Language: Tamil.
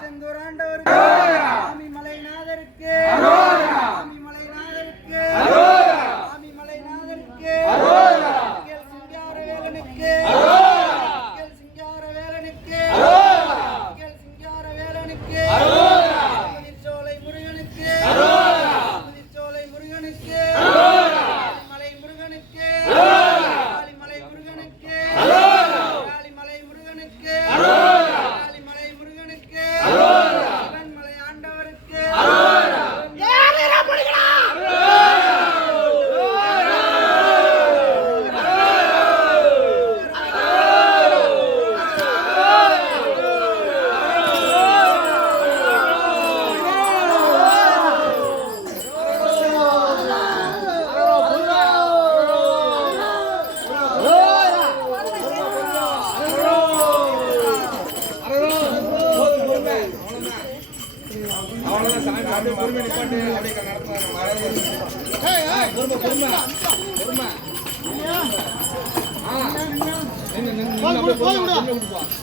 செந்தூர் ஆண்டவருக்கு சாமி மலைநாதருக்கு சாமி மலைநாதருக்கு சாமி மலைநாதருக்கு கேள் சிங்கார வேலனுக்கு கேள் சிங்கார வேலனுக்கு கேள் சிங்கார வேலனுக்கு சோலை முருகனுக்கு சோலை முருகனுக்கு மலை முருகனுக்கு மலை முருகனுக்கு மலை முருகனுக்கு பொறுமை